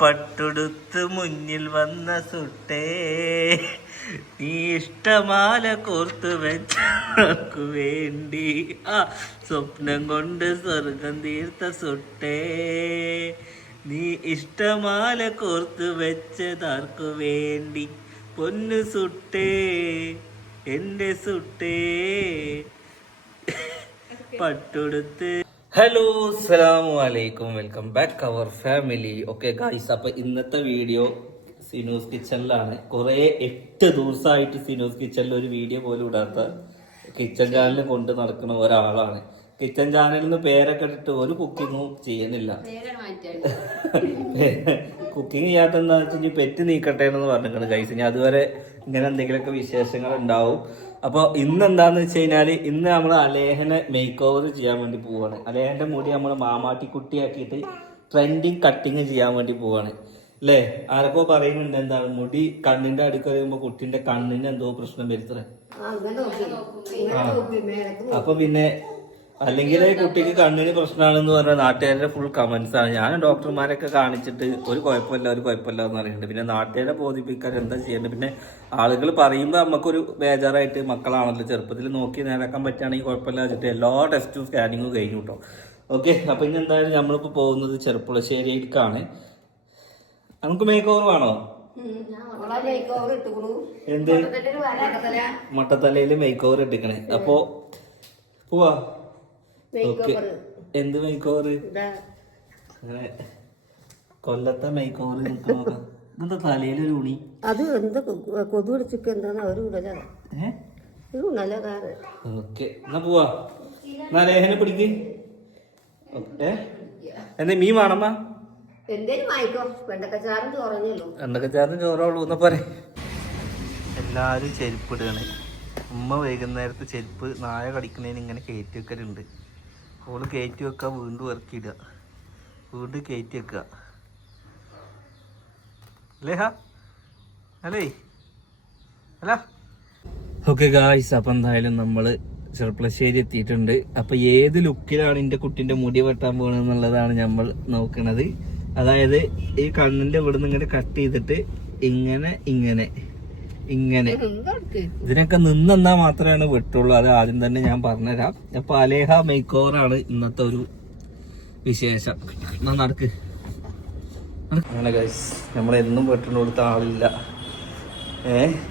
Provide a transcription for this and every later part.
പട്ടുടുത്ത് മുന്നിൽ വന്ന സുട്ടേ, നീ ഇഷ്ടമാല കോർത്തു വെച്ചു വേണ്ടി, സ്വപ്നം കൊണ്ട് സ്വർഗം തീർത്ത സുട്ടേ, നീ ഇഷ്ടമാല കോർത്തു വെച്ചതാർക്കു വേണ്ടി, പൊന്നു സുട്ടേ എന്റെ സുട്ടേ പട്ടുടുത്ത്. ഹലോ അസ്സലാമു അലൈക്കും, welcome back our family. Okay guys, അപ്പൊ ഇന്നത്തെ വീഡിയോ സിനൂസ് കിച്ചണിലാണ്. കുറെ 8 ദിവസമായിട്ട് സിനൂസ് കിച്ചണിൽ ഒരു വീഡിയോ പോലും ഇടാത്ത കിച്ചൺ ചാനൽ കൊണ്ട് നടക്കുന്ന ഒരാളാണ്. കിച്ചൺ ചാനലിൽ നിന്ന് പേരൊക്കെ ഇട്ടിട്ട് ഒരു കുക്കിങ്ങും ചെയ്യുന്നില്ല. കുക്കിംഗ് ചെയ്യാത്ത എന്താ വെച്ചാൽ പെറ്റ് നീക്കട്ടെ എന്ന് പറഞ്ഞിട്ടുണ്ട് ഗൈസ്. ഇനി അതുവരെ ഇങ്ങനെ എന്തെങ്കിലുമൊക്കെ വിശേഷങ്ങൾ ഉണ്ടാവും. അപ്പോൾ ഇന്ന് എന്താന്ന് വെച്ച് കഴിഞ്ഞാൽ, ഇന്ന് നമ്മൾ അലേഹനെ മേക്ക് ഓവർ ചെയ്യാൻ വേണ്ടി പോവാണ്. അലേഹന്റെ മുടി നമ്മൾ മാമാട്ടിക്കുട്ടിയാക്കിയിട്ട് ട്രെൻഡിങ് കട്ടിങ് ചെയ്യാൻ വേണ്ടി പോവാണ് അല്ലേ? ആരൊക്കെ പറയുന്നുണ്ട് എന്താണ് മുടി കണ്ണിന്റെ അടുക്ക് വരുമ്പോ കുട്ടിന്റെ കണ്ണിന് എന്തോ പ്രശ്നം വരുത്തേ. അപ്പൊ പിന്നെ അല്ലെങ്കിൽ കുട്ടിക്ക് കണ്ണിന് പ്രശ്നമാണെന്ന് പറഞ്ഞ നാട്ടുകാരുടെ ഫുൾ കമന്റ്സ് ആണ്. ഞാൻ ഡോക്ടർമാരൊക്കെ കാണിച്ചിട്ട് ഒരു കുഴപ്പമില്ല എന്ന് പറയുന്നുണ്ട്. പിന്നെ നാട്ടുകാരെ ബോധിപ്പിക്കാൻ എന്താ ചെയ്യേണ്ടത്? പിന്നെ ആളുകൾ പറയുമ്പോൾ നമുക്കൊരു ബേജാറായിട്ട്, മക്കളാണല്ലോ ചെറുപ്പത്തിൽ നോക്കി നേരാക്കാൻ പറ്റുകയാണെങ്കിൽ കുഴപ്പമില്ല വെച്ചിട്ട് എല്ലാ ടെസ്റ്റും സ്കാനിങ്ങും കഴിഞ്ഞു കേട്ടോ. ഓക്കെ, അപ്പൊ ഇനി എന്തായാലും നമ്മളിപ്പോ പോകുന്നത് ചെറുപ്പുളശ്ശേരിക്കാണ്. നമുക്ക് മേക്ക് ഓവർ വേണോ? എന്ത് മട്ടത്തലയില് മേക്ക് ഓവർ ഇട്ടിക്കണേ. അപ്പൊ പോവാ. ഓക്കെ, എന്ത് മേക്ക് ഓവർ? അങ്ങനെ കൊല്ലത്തെ മേക്ക് ഓവർ നോക്കാം. എന്താ തലയിലൊരു ഉണി? അത് എന്താ കൊതു പിടിച്ചിട്ട് എന്താണ് അവര് ഓക്കെ, എന്നാ പോവാ. എന്നാ ലേഹനെ പിടിക്ക്. എന്താ മീൻ വേണമ്മ? വെണ്ടക്കച്ചാറും ചോറുള്ളൂ എന്നാ പോരെ. എല്ലാരും ചെരുപ്പിടുകയാണ്. ഉമ്മ വൈകുന്നേരത്ത് ചെരുപ്പ് നായ കടിക്കുന്നതിന് ഇങ്ങനെ കയറ്റി വെക്കലുണ്ട്. ഓള് കയറ്റി വെക്കുക, വീണ്ടും ഇറക്കിയിടുക, വീണ്ടും കയറ്റി വെക്കുക. അല്ലേ അല്ല. ഓക്കെ ഗായ്സ്, അപ്പം എന്തായാലും നമ്മള് ചെറുപ്പളശ്ശേരി എത്തിയിട്ടുണ്ട്. അപ്പൊ ഏത് ലുക്കിലാണ് എന്റെ കുട്ടിന്റെ മുടി വെട്ടാൻ പോകണമെന്നുള്ളതാണ് നമ്മൾ നോക്കണത്. അതായത് ഈ കണ്ണിന്റെ ഇവിടുന്ന് ഇങ്ങനെ കട്ട് ചെയ്തിട്ട് ഇങ്ങനെ ഇങ്ങനെ ഇങ്ങനെ ഇതിനൊക്കെ നിന്നെന്നാ മാത്രമാണ് വെട്ടുള്ളൂ. അത് ആദ്യം തന്നെ ഞാൻ പറഞ്ഞുതരാം. അപ്പൊ അലേഹ മേക്ക് ഓവർ ആണ് ഇന്നത്തെ ഒരു വിശേഷം. നടക്ക്. അങ്ങനെ ഗൈസ്, നമ്മളെന്നും വെട്ടിന് കൊടുത്ത ആളില്ല.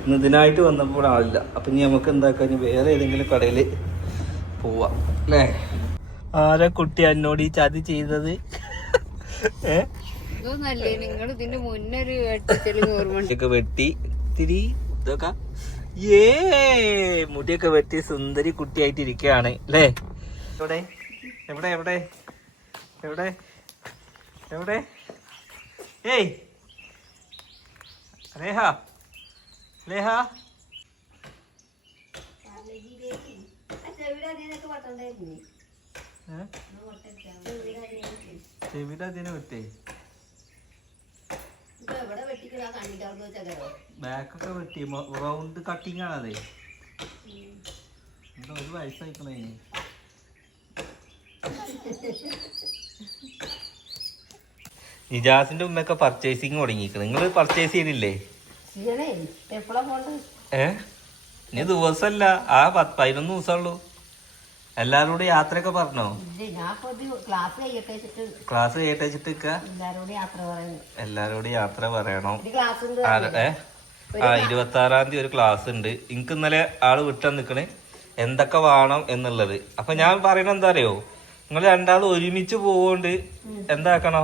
ഇന്ന് ഇതിനായിട്ട് വന്നപ്പോൾ ആളില്ല. അപ്പൊ ഇനി നമുക്ക് എന്താക്കാൻ, വേറെ ഏതെങ്കിലും കടയിൽ പോവാം അല്ലേ? ആരാ കുട്ടി എന്നോട് ഈ ചതി ചെയ്തത്? വെട്ടി തിരി ഇതൊക്കെ മുടിയൊക്കെ വെട്ടി സുന്ദരി കുട്ടിയായിട്ട് ഇരിക്കുകയാണ് അല്ലേ? എവിടെ എവിടെ എവിടെ എവിടെ എവിടെ? ഏയ് ലേഹ ലേഹ, ചെവിയുടെ അതിനെ വെട്ടേ. ബാക്കൊക്കെ വെട്ടി റൗണ്ട് കട്ടിങ് ആണതേ. ഒരു വയസ്സായിക്കണേ. നിജാസിന്റെ ഉമ്മയൊക്കെ പർച്ചേസിങ് തുടങ്ങിയിരിക്കണം. നിങ്ങൾ പർച്ചേസ് ചെയ്തില്ലേ? ഇനി ദിവസമല്ല, ആ 11 ദിവസമുള്ളൂ. എല്ലാരും കൂടി യാത്രയൊക്കെ പറഞ്ഞോ? ക്ലാസ് കഴിയട്ടെ. എല്ലാരോടും യാത്ര പറയണം. 26-ാം തീയതി ഒരു ക്ലാസ് ഉണ്ട്. എനിക്ക് ഇന്നലെ ആള് വിട്ടാൻ നിക്കണേ എന്തൊക്കെ വേണം എന്നുള്ളത്. അപ്പൊ ഞാൻ പറയണ എന്താ അറിയോ, നിങ്ങൾ രണ്ടാളും ഒരുമിച്ച് പോകൊണ്ട് എന്താക്കണോ,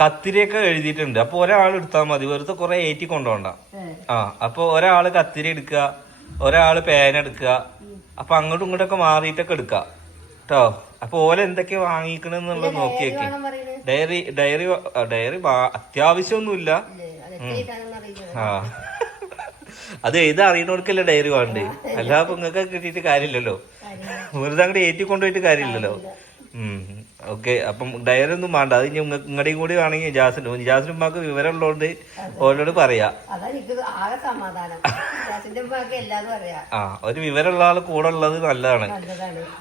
കത്തിരിയൊക്കെ എഴുതിയിട്ടുണ്ട്. അപ്പൊ ഒരാൾ എടുത്താൽ മതി, വെറുതെ കുറെ ഏറ്റി കൊണ്ടുപോണ്ട. അപ്പൊ ഒരാള് കത്തിരി എടുക്കുക, ഒരാള് പേന എടുക്കുക. അപ്പൊ അങ്ങോട്ടും ഇങ്ങോട്ടൊക്കെ മാറിയിട്ടൊക്കെ എടുക്കാം കേട്ടോ. അപ്പൊ ഓല എന്തൊക്കെ വാങ്ങിക്കണെന്നുള്ളത് നോക്കിയേക്ക്. ഡയറി അത്യാവശ്യമൊന്നുമില്ല. അത് എഴുത അറിയണവർക്കല്ലേ ഡയറി വേണ്ടേ? അല്ലാതെ നിങ്ങൾക്ക് കിട്ടിയിട്ട് കാര്യമില്ലല്ലോ, വെറുതെ അങ്ങോട്ട് ഏറ്റി കൊണ്ടുപോയിട്ട് കാര്യമില്ലല്ലോ. ഓക്കെ, അപ്പം ഡയറി ഒന്നും വേണ്ട. അത് ഇങ്ങടെയും കൂടി വേണമെങ്കിൽ ജാസിന്റെ ഉമ്മാക്ക് വിവരം ഉള്ളതുകൊണ്ട് ഓരോട് പറയാ. ഒരു വിവരമുള്ള ആള് കൂടെ ഉള്ളത് നല്ലതാണ്.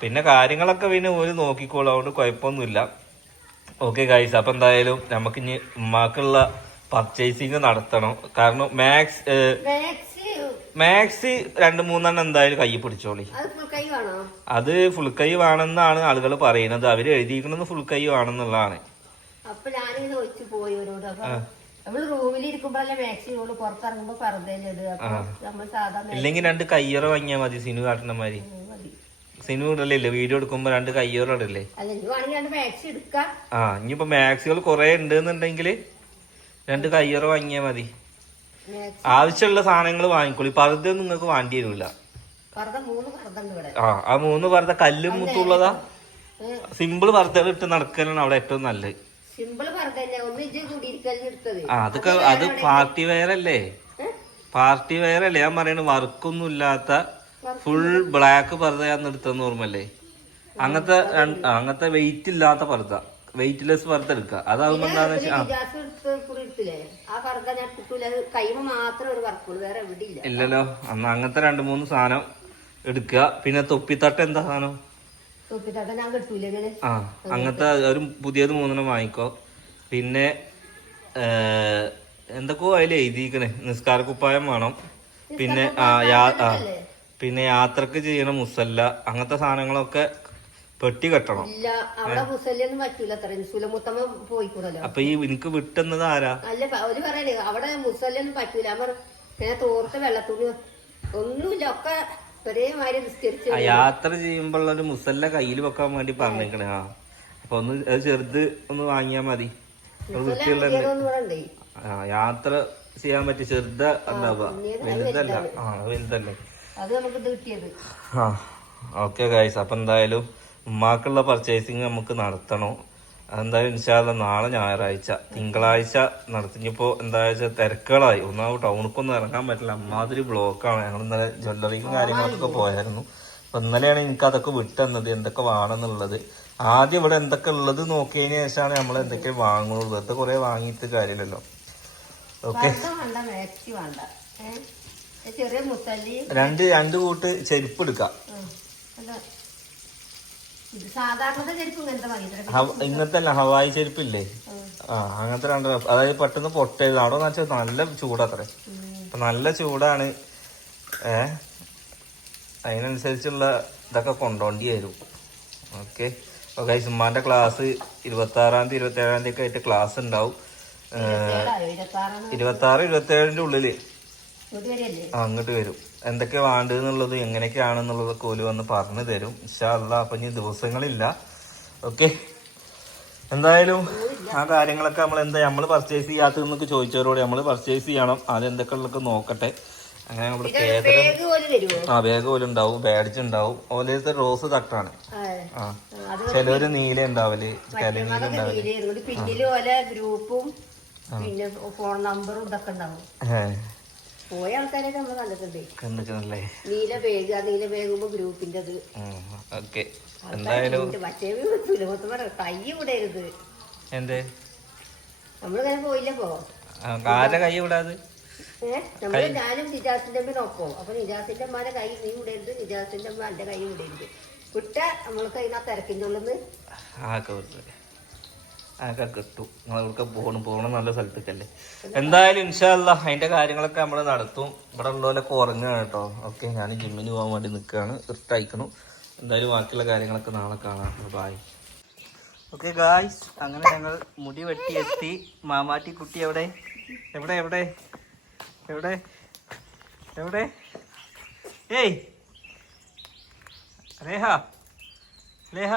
പിന്നെ കാര്യങ്ങളൊക്കെ പിന്നെ ഓര് നോക്കിക്കോളും, അതുകൊണ്ട് കുഴപ്പമൊന്നുമില്ല. ഓക്കെ ഗൈസ്, അപ്പൊ എന്തായാലും നമുക്ക് ഇനി ഉമ്മാക്കുള്ള പർച്ചേസിങ് നടത്തണം. കാരണം മാക്സ് 2-3 എന്തായാലും കൈ പിടിച്ചോളി. അത് ഫുൾ കൈ വേണമെന്നാണ് ആളുകൾ പറയുന്നത്. അവര് എഴുതിയിരിക്കുന്നത് ഫുൾ കൈ വേണമെന്നുള്ളതാണ്. അപ്പൊ ഞാനിങ്ങനെ ഒഴിച്ചു പോയി അവരോട്. അപ്പൊ നമ്മള് റൂമിൽ ഇരിക്കുമ്പോഴല്ലേ മാക്സിമം പുറത്തിറങ്ങുമ്പോ ഇല്ലെങ്കിൽ 2 കയ്യോറ വാങ്ങിയാൽ മതി. സിനു കാട്ടണമാതിരി സിനു ഇടല്ലേ വീഡിയോ എടുക്കുമ്പോ 2 കയ്യോറ ഇടല്ലേ. ആ ഇനിയിപ്പോ മാക്സികൾ കൊറേ ഉണ്ട് 2 കയ്യോറ വാങ്ങിയാ മതി. ആവശ്യമുള്ള സാധനങ്ങൾ വാങ്ങിക്കോളി. പർദ്ദ നിങ്ങൾക്ക് വേണ്ടി വരില്ല. ആ 3 പർദ്ദ കല്ലും മുത്തുള്ളതാ. സിമ്പിൾ പർദ്ദകൾ ഇട്ട് നടക്കലാണ് അവിടെ ഏറ്റവും നല്ലത്. അത് പാർട്ടി വെയർ അല്ലേ? പാർട്ടി വെയർ അല്ലേ ഞാൻ പറയണത്. വർക്കൊന്നും ഇല്ലാത്ത ഫുൾ ബ്ലാക്ക് പർദ്ദയാന്ന് എടുത്തെന്ന് ഓർമ്മല്ലേ? അങ്ങനത്തെ വെയിറ്റ് ഇല്ലാത്ത പർദ്ദ, വെയിറ്റ്ലെസ് പർദ്ദ എടുക്കുക. അതാവുമ്പോ എന്താന്ന് വെച്ചാൽ ഇല്ലല്ലോ. അന്ന് അങ്ങനത്തെ 2-3 സാധനം എടുക്കുക. പിന്നെ തൊപ്പിത്തട്ട എന്താ സാധനം? ആ അങ്ങനത്തെ ഒരു പുതിയത് 3 വാങ്ങിക്കോ. പിന്നെ എന്തൊക്കെയോ അതിൽ എഴുതിക്കണേ. നിസ്കാര കുപ്പായം വേണം. പിന്നെ പിന്നെ യാത്രക്ക് ചെയ്യണ മുസല്ല, അങ്ങനത്തെ സാധനങ്ങളൊക്കെ പെട്ടി കെട്ടണം. അപ്പൊ ഈ എനിക്ക് വിട്ടുന്നത് ആരാ? അവിടെ മുസല്ലൊന്നും പറ്റൂല. തോർത്ത വെള്ളത്തുണി ഒന്നുമില്ല. ഒക്കെ യാത്ര ചെയ്യുമ്പോൾ ഒരു മുസല്ല കയ്യിൽ വെക്കാൻ വേണ്ടി പറഞ്ഞേക്കണേ. ആ അപ്പൊ അത് ചെറുത് ഒന്ന് വാങ്ങിയാ മതി. വൃത്തിയുള്ള യാത്ര ചെയ്യാൻ പറ്റി ചെറുത ഉണ്ടാവുക. വലുതല്ല. വലുതല്ലേ. ആ ഓക്കെ ഗൈസ്, അപ്പൊ എന്തായാലും ഉമ്മാക്കുള്ള പർച്ചേസിങ് നമുക്ക് നടത്തണം. അതെന്തായാലും ഇൻഷാ അല്ലാഹ് നാളെ ഞായറാഴ്ച, തിങ്കളാഴ്ച നടത്തിയപ്പോ എന്താ വെച്ചാൽ തിരക്കുകളായി. ഒന്നാമത് ടൗണിക്കൊന്നും ഇറങ്ങാൻ പറ്റില്ല. അമ്മാതിരി ബ്ലോക്കാണ്. ഞങ്ങൾ ഇന്നലെ ജ്വല്ലറിക്കും കാര്യങ്ങളൊക്കെ പോയായിരുന്നു. അപ്പൊ ഇന്നലെയാണ് എനിക്ക് അതൊക്കെ വിട്ടെന്നത് എന്തൊക്കെ വേണമെന്നുള്ളത്. ആദ്യം ഇവിടെ എന്തൊക്കെ ഉള്ളത് നോക്കിയതിന് ശേഷമാണ് നമ്മൾ എന്തൊക്കെ വാങ്ങുള്ളൂ. വെറുതെ കുറെ വാങ്ങിയിട്ട് കാര്യമില്ലല്ലോ. ഓക്കെ, 2 കൂട്ട് ചെരുപ്പ് എടുക്കാം. ഇങ്ങനത്തെ അല്ല, ഹവായി ചെരുപ്പില്ലേ? ആ അങ്ങനത്തെ 2. അതായത് പെട്ടെന്ന് പൊട്ടരുത്. അവിടെ വെച്ചാൽ നല്ല ചൂടത്രേ. അപ്പൊ നല്ല ചൂടാണ്. അതിനനുസരിച്ചുള്ള ഇതൊക്കെ കൊണ്ടോണ്ടി വരും. ഓക്കെ. അപ്പൊ ഗൈസ്, ഉമ്മാന്റെ ക്ലാസ് 26-ാം തീയതി 27-ാം തീയതി ഒക്കെ ആയിട്ട് ക്ലാസ് ഉണ്ടാവും. 26-27 ഉള്ളില് അങ്ങോട്ട് വരും. എന്തൊക്കെ വേണ്ടതെന്നുള്ളത് എങ്ങനെയൊക്കെയാണെന്നുള്ളതൊക്കെ ഓല് വന്ന് പറഞ്ഞു തരും ഇൻഷാ അല്ലാഹ്. അപ്പൊ ഇനി ദിവസങ്ങളില്ല. ഓക്കെ, എന്തായാലും ആ കാര്യങ്ങളൊക്കെ നമ്മൾ പർച്ചേസ് ചെയ്യാത്തതെന്നൊക്കെ ചോദിച്ചവരോട് നമ്മൾ പർച്ചേസ് ചെയ്യണം. അത് എന്തൊക്കെ ഉള്ളതൊക്കെ നോക്കട്ടെ. അങ്ങനെ ബാഗ് പോലെ ഉണ്ടാവും, ബാഡ്ജ് ഉണ്ടാവും. ഓലത്തെ റോസ് തട്ടാണ്. ആ ചിലവര് നീല ഉണ്ടാവല്, കരിനീല ഉണ്ടാവല്. പിന്നെ ഫോൺ നമ്പറും ഇതൊക്കെ ഉണ്ടാവും. പോയ ആൾക്കാരൊക്കെ നമ്മള് കണ്ടിട്ടുണ്ടേ. നീല ബാഗുമ്പോ ഗ്രൂപ്പിന്റെ കൈ വിടരുത്. എന്തേ നമ്മളിങ്ങനെ പോയില്ലപ്പോ കൈ വിടാതെ ഞാനും നിജാസിന്റെ അമ്മ അപ്പൊ നിജാസിന്റെ അമ്മാരെ കൈ നീ വിടരുത്, നിജാസിന്റെ അമ്മ എന്റെ കൈ വിടരുത്. വിട്ട നമ്മൾക്ക് അതിനാ തിരക്കിന്റെ ഉള്ളിന്ന് അതൊക്കെ കിട്ടും. നമ്മളൊക്കെ പോകണം നല്ല സ്ഥലത്തേക്കല്ലേ. എന്തായാലും ഇൻഷാ അല്ലാഹ് അതിന്റെ കാര്യങ്ങളൊക്കെ നമ്മൾ നടത്തും. ഇവിടെ ഉള്ളവരൊക്കെ ഉറങ്ങുകയാണ് കേട്ടോ. ഓക്കെ, ഞാൻ ജിമ്മിന് പോകാൻ വേണ്ടി നിൽക്കുകയാണ്. ഇഷ്ടമായിക്കണം. എന്തായാലും ബാക്കിയുള്ള കാര്യങ്ങളൊക്കെ നാളെ കാണാം. ബായ്. ഓക്കെ ഗായ്സ്, അങ്ങനെ ഞങ്ങൾ മുടി വെട്ടി എത്തി. മാമാട്ടി കുട്ടി എവിടെ എവിടെ എവിടെ എവിടെ എവിടെ? ഏയ് ലേഹ ലേഹ